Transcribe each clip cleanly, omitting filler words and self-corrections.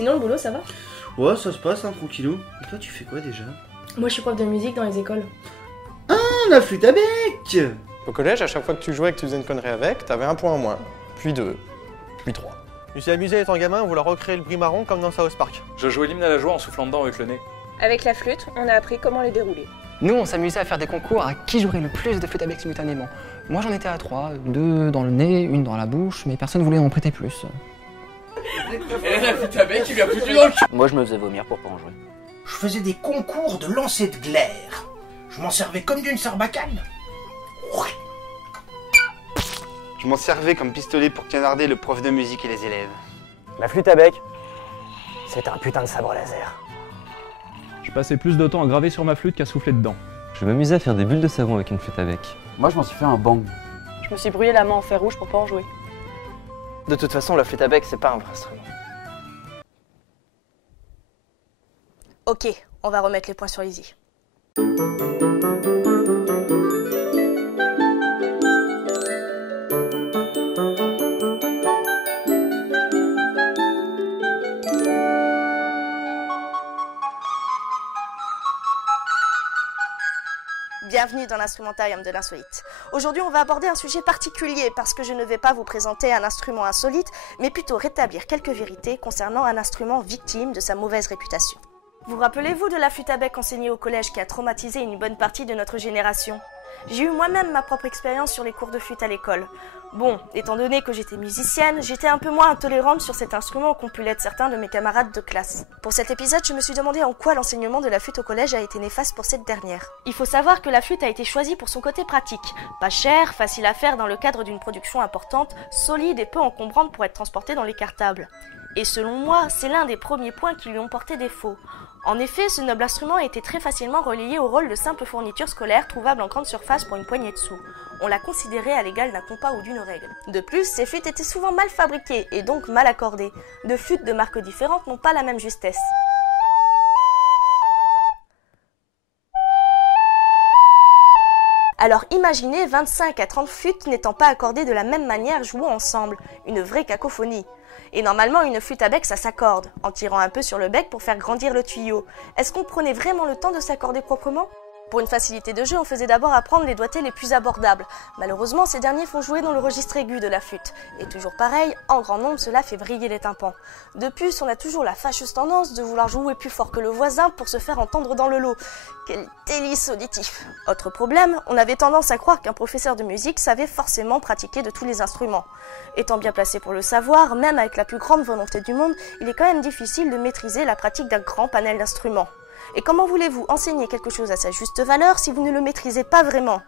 Sinon, le boulot, ça va? Ouais, ça se passe, hein, tranquillou. Et toi, tu fais quoi déjà? Moi, je suis prof de musique dans les écoles. Ah, la flûte à bec! Au collège, à chaque fois que tu jouais et que tu faisais une connerie avec, t'avais un point en moins, puis 2, puis 3. Je me suis amusé étant gamin à vouloir recréer le bruit marron comme dans South Park. Je jouais l'hymne à la joie en soufflant dedans avec le nez. Avec la flûte, on a appris comment les dérouler. Nous, on s'amusait à faire des concours à qui jouerait le plus de flûte à bec simultanément. Moi, j'en étais à 3, 2 dans le nez, 1 dans la bouche, mais personne voulait en prêter plus. Et la flûte à bec, il lui a foutu dans le cul. Moi, je me faisais vomir pour pas en jouer. Je faisais des concours de lancer de glaire. Je m'en servais comme d'une sarbacane. Je m'en servais comme pistolet pour canarder le prof de musique et les élèves. La flûte à bec, c'est un putain de sabre laser. Je passais plus de temps à graver sur ma flûte qu'à souffler dedans. Je m'amusais à faire des bulles de savon avec une flûte à bec. Moi, je m'en suis fait un bang. Je me suis brûlé la main en fer rouge pour pas en jouer. De toute façon, la flûte à bec, c'est pas un vrai instrument. Ok, on va remettre les points sur les i. Bienvenue dans l'instrumentarium de l'insolite. Aujourd'hui, on va aborder un sujet particulier parce que je ne vais pas vous présenter un instrument insolite, mais plutôt rétablir quelques vérités concernant un instrument victime de sa mauvaise réputation. Vous rappelez-vous de la flûte à bec enseignée au collège qui a traumatisé une bonne partie de notre génération ? J'ai eu moi-même ma propre expérience sur les cours de flûte à l'école. Bon, étant donné que j'étais musicienne, j'étais un peu moins intolérante sur cet instrument qu'ont pu l'être certains de mes camarades de classe. Pour cet épisode, je me suis demandé en quoi l'enseignement de la flûte au collège a été néfaste pour cette dernière. Il faut savoir que la flûte a été choisie pour son côté pratique. Pas cher, facile à faire dans le cadre d'une production importante, solide et peu encombrante pour être transportée dans les cartables. Et selon moi, c'est l'un des premiers points qui lui ont porté défaut. En effet, ce noble instrument a été très facilement relayé au rôle de simple fourniture scolaire trouvable en grande surface pour une poignée de sous. On l'a considéré à l'égal d'un compas ou d'une règle. De plus, ces flûtes étaient souvent mal fabriquées et donc mal accordées. Deux flûtes de marques différentes n'ont pas la même justesse. Alors imaginez 25 à 30 flûtes n'étant pas accordées de la même manière jouant ensemble. Une vraie cacophonie. Et normalement, une flûte à bec, ça s'accorde, en tirant un peu sur le bec pour faire grandir le tuyau. Est-ce qu'on prenait vraiment le temps de s'accorder proprement ? Pour une facilité de jeu, on faisait d'abord apprendre les doigtés les plus abordables. Malheureusement, ces derniers font jouer dans le registre aigu de la flûte. Et toujours pareil, en grand nombre, cela fait briller les tympans. De plus, on a toujours la fâcheuse tendance de vouloir jouer plus fort que le voisin pour se faire entendre dans le lot. Quel délice auditif. Autre problème, on avait tendance à croire qu'un professeur de musique savait forcément pratiquer de tous les instruments. Étant bien placé pour le savoir, même avec la plus grande volonté du monde, il est quand même difficile de maîtriser la pratique d'un grand panel d'instruments. Et comment voulez-vous enseigner quelque chose à sa juste valeur si vous ne le maîtrisez pas vraiment ?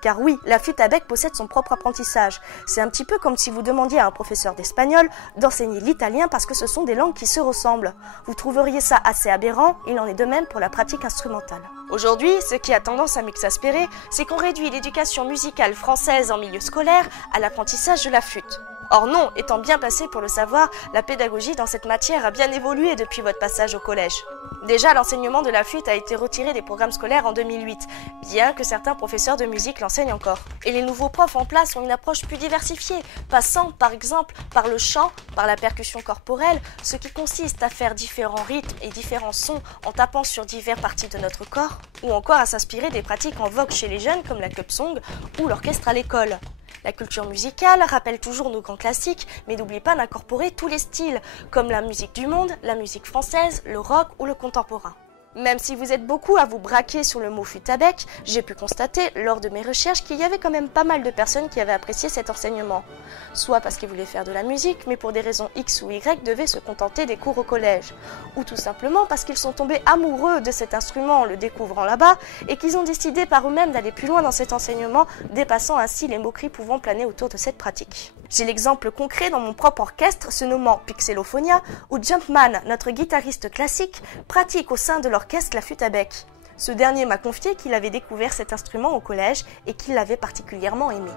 Car oui, la flûte à bec possède son propre apprentissage. C'est un petit peu comme si vous demandiez à un professeur d'espagnol d'enseigner l'italien parce que ce sont des langues qui se ressemblent. Vous trouveriez ça assez aberrant, il en est de même pour la pratique instrumentale. Aujourd'hui, ce qui a tendance à m'exaspérer, c'est qu'on réduit l'éducation musicale française en milieu scolaire à l'apprentissage de la flûte. Or non, étant bien placé pour le savoir, la pédagogie dans cette matière a bien évolué depuis votre passage au collège. Déjà, l'enseignement de la flûte a été retiré des programmes scolaires en 2008, bien que certains professeurs de musique l'enseignent encore. Et les nouveaux profs en place ont une approche plus diversifiée, passant par exemple par le chant, par la percussion corporelle, ce qui consiste à faire différents rythmes et différents sons en tapant sur diverses parties de notre corps, ou encore à s'inspirer des pratiques en vogue chez les jeunes comme la club song ou l'orchestre à l'école. La culture musicale rappelle toujours nos grands classiques, mais n'oublie pas d'incorporer tous les styles, comme la musique du monde, la musique française, le rock ou le contemporain. Même si vous êtes beaucoup à vous braquer sur le mot flûte à bec, j'ai pu constater lors de mes recherches qu'il y avait quand même pas mal de personnes qui avaient apprécié cet enseignement. Soit parce qu'ils voulaient faire de la musique, mais pour des raisons X ou Y devaient se contenter des cours au collège. Ou tout simplement parce qu'ils sont tombés amoureux de cet instrument en le découvrant là-bas et qu'ils ont décidé par eux-mêmes d'aller plus loin dans cet enseignement, dépassant ainsi les moqueries pouvant planer autour de cette pratique. J'ai l'exemple concret dans mon propre orchestre se nommant Pixelophonia, où Jumpman, notre guitariste classique, pratique au sein de l'orchestre la flûte à bec. Ce dernier m'a confié qu'il avait découvert cet instrument au collège et qu'il l'avait particulièrement aimé.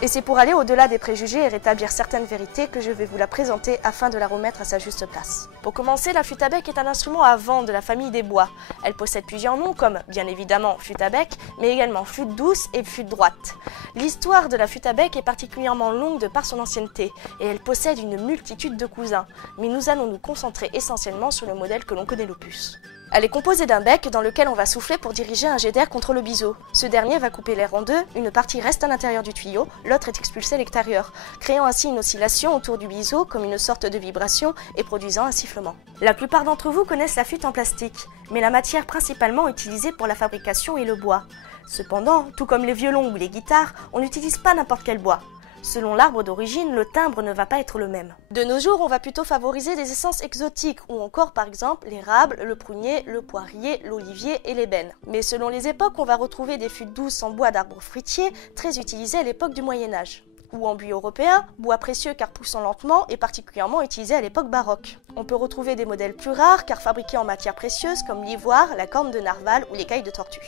Et c'est pour aller au-delà des préjugés et rétablir certaines vérités que je vais vous la présenter afin de la remettre à sa juste place. Pour commencer, la flûte à bec est un instrument à vent de la famille des bois. Elle possède plusieurs noms comme, bien évidemment, flûte à bec, mais également flûte douce et flûte droite. L'histoire de la flûte à bec est particulièrement longue de par son ancienneté, et elle possède une multitude de cousins, mais nous allons nous concentrer essentiellement sur le modèle que l'on connaît le plus. Elle est composée d'un bec dans lequel on va souffler pour diriger un jet d'air contre le biseau. Ce dernier va couper l'air en deux, une partie reste à l'intérieur du tuyau, l'autre est expulsée à l'extérieur, créant ainsi une oscillation autour du biseau comme une sorte de vibration et produisant un sifflement. La plupart d'entre vous connaissent la flûte en plastique, mais la matière principalement utilisée pour la fabrication est le bois. Cependant, tout comme les violons ou les guitares, on n'utilise pas n'importe quel bois. Selon l'arbre d'origine, le timbre ne va pas être le même. De nos jours, on va plutôt favoriser des essences exotiques, ou encore par exemple l'érable, le prunier, le poirier, l'olivier et l'ébène. Mais selon les époques, on va retrouver des flûtes douces en bois d'arbres fruitiers, très utilisées à l'époque du Moyen-Âge. Ou en buis européen, bois précieux car poussant lentement et particulièrement utilisé à l'époque baroque. On peut retrouver des modèles plus rares car fabriqués en matières précieuses comme l'ivoire, la corne de narval ou l'écaille de tortue.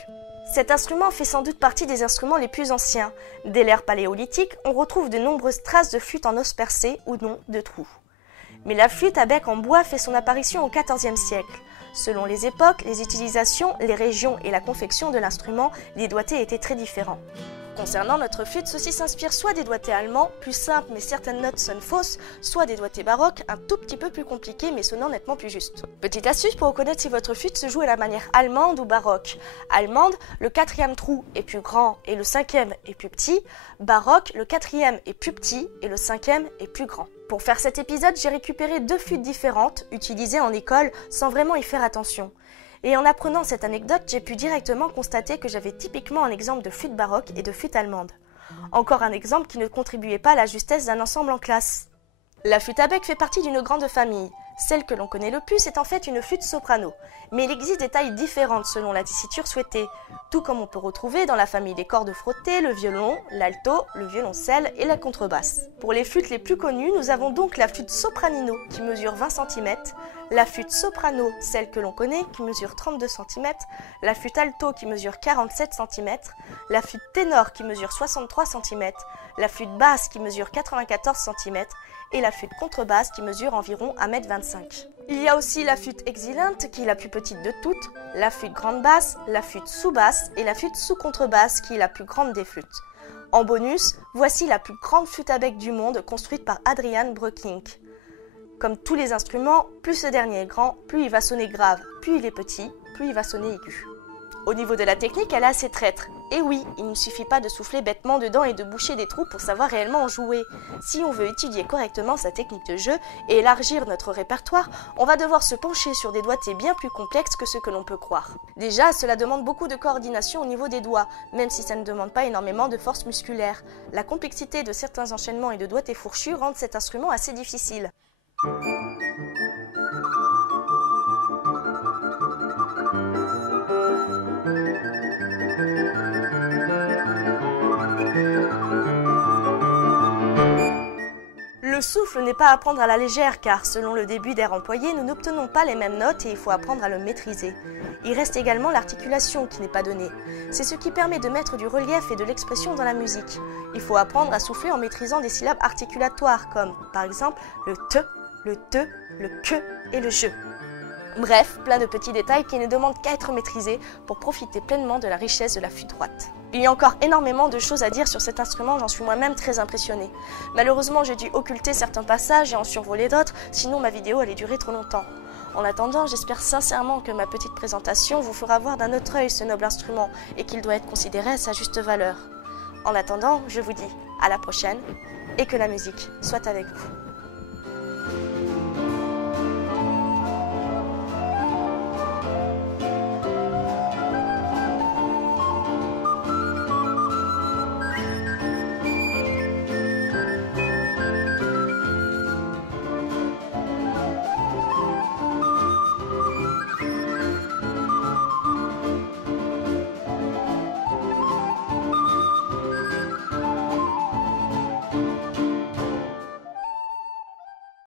Cet instrument fait sans doute partie des instruments les plus anciens. Dès l'ère paléolithique, on retrouve de nombreuses traces de flûtes en os percés ou non de trous. Mais la flûte à bec en bois fait son apparition au XIVe siècle. Selon les époques, les utilisations, les régions et la confection de l'instrument, les doigtés étaient très différents. Concernant notre flûte, ceci s'inspire soit des doigtés allemands, plus simples mais certaines notes sonnent fausses, soit des doigtés baroques, un tout petit peu plus compliqués mais sonnant nettement plus juste. Petite astuce pour reconnaître si votre flûte se joue à la manière allemande ou baroque. Allemande, le 4e trou est plus grand et le 5e est plus petit. Baroque, le 4e est plus petit et le 5e est plus grand. Pour faire cet épisode, j'ai récupéré 2 flûtes différentes, utilisées en école sans vraiment y faire attention. Et en apprenant cette anecdote, j'ai pu directement constater que j'avais typiquement un exemple de flûte baroque et de flûte allemande. Encore un exemple qui ne contribuait pas à la justesse d'un ensemble en classe. La flûte à bec fait partie d'une grande famille. Celle que l'on connaît le plus est en fait une flûte soprano, mais il existe des tailles différentes selon la tessiture souhaitée, tout comme on peut retrouver dans la famille des cordes frottées le violon, l'alto, le violoncelle et la contrebasse. Pour les flûtes les plus connues, nous avons donc la flûte sopranino qui mesure 20 cm, la flûte soprano, celle que l'on connaît, qui mesure 32 cm, la flûte alto qui mesure 47 cm, la flûte ténor qui mesure 63 cm, la flûte basse qui mesure 94 cm et la flûte contrebasse qui mesure environ 1,25 m. Il y a aussi la flûte exilinte qui est la plus petite de toutes, la flûte grande basse, la flûte sous-basse et la flûte sous-contrebasse qui est la plus grande des flûtes. En bonus, voici la plus grande flûte à bec du monde construite par Adrian Breukink. Comme tous les instruments, plus ce dernier est grand, plus il va sonner grave, plus il est petit, plus il va sonner aigu. Au niveau de la technique, elle est assez traître. Et oui, il ne suffit pas de souffler bêtement dedans et de boucher des trous pour savoir réellement en jouer. Si on veut étudier correctement sa technique de jeu et élargir notre répertoire, on va devoir se pencher sur des doigtés bien plus complexes que ce que l'on peut croire. Déjà, cela demande beaucoup de coordination au niveau des doigts, même si ça ne demande pas énormément de force musculaire. La complexité de certains enchaînements et de doigtés fourchus rend cet instrument assez difficile. Le souffle n'est pas à prendre à la légère car, selon le début d'air employé, nous n'obtenons pas les mêmes notes et il faut apprendre à le maîtriser. Il reste également l'articulation qui n'est pas donnée. C'est ce qui permet de mettre du relief et de l'expression dans la musique. Il faut apprendre à souffler en maîtrisant des syllabes articulatoires comme, par exemple, le te, le que et le je. Bref, plein de petits détails qui ne demandent qu'à être maîtrisés pour profiter pleinement de la richesse de la flûte droite. Il y a encore énormément de choses à dire sur cet instrument, j'en suis moi-même très impressionnée. Malheureusement, j'ai dû occulter certains passages et en survoler d'autres, sinon ma vidéo allait durer trop longtemps. En attendant, j'espère sincèrement que ma petite présentation vous fera voir d'un autre œil ce noble instrument et qu'il doit être considéré à sa juste valeur. En attendant, je vous dis à la prochaine et que la musique soit avec vous.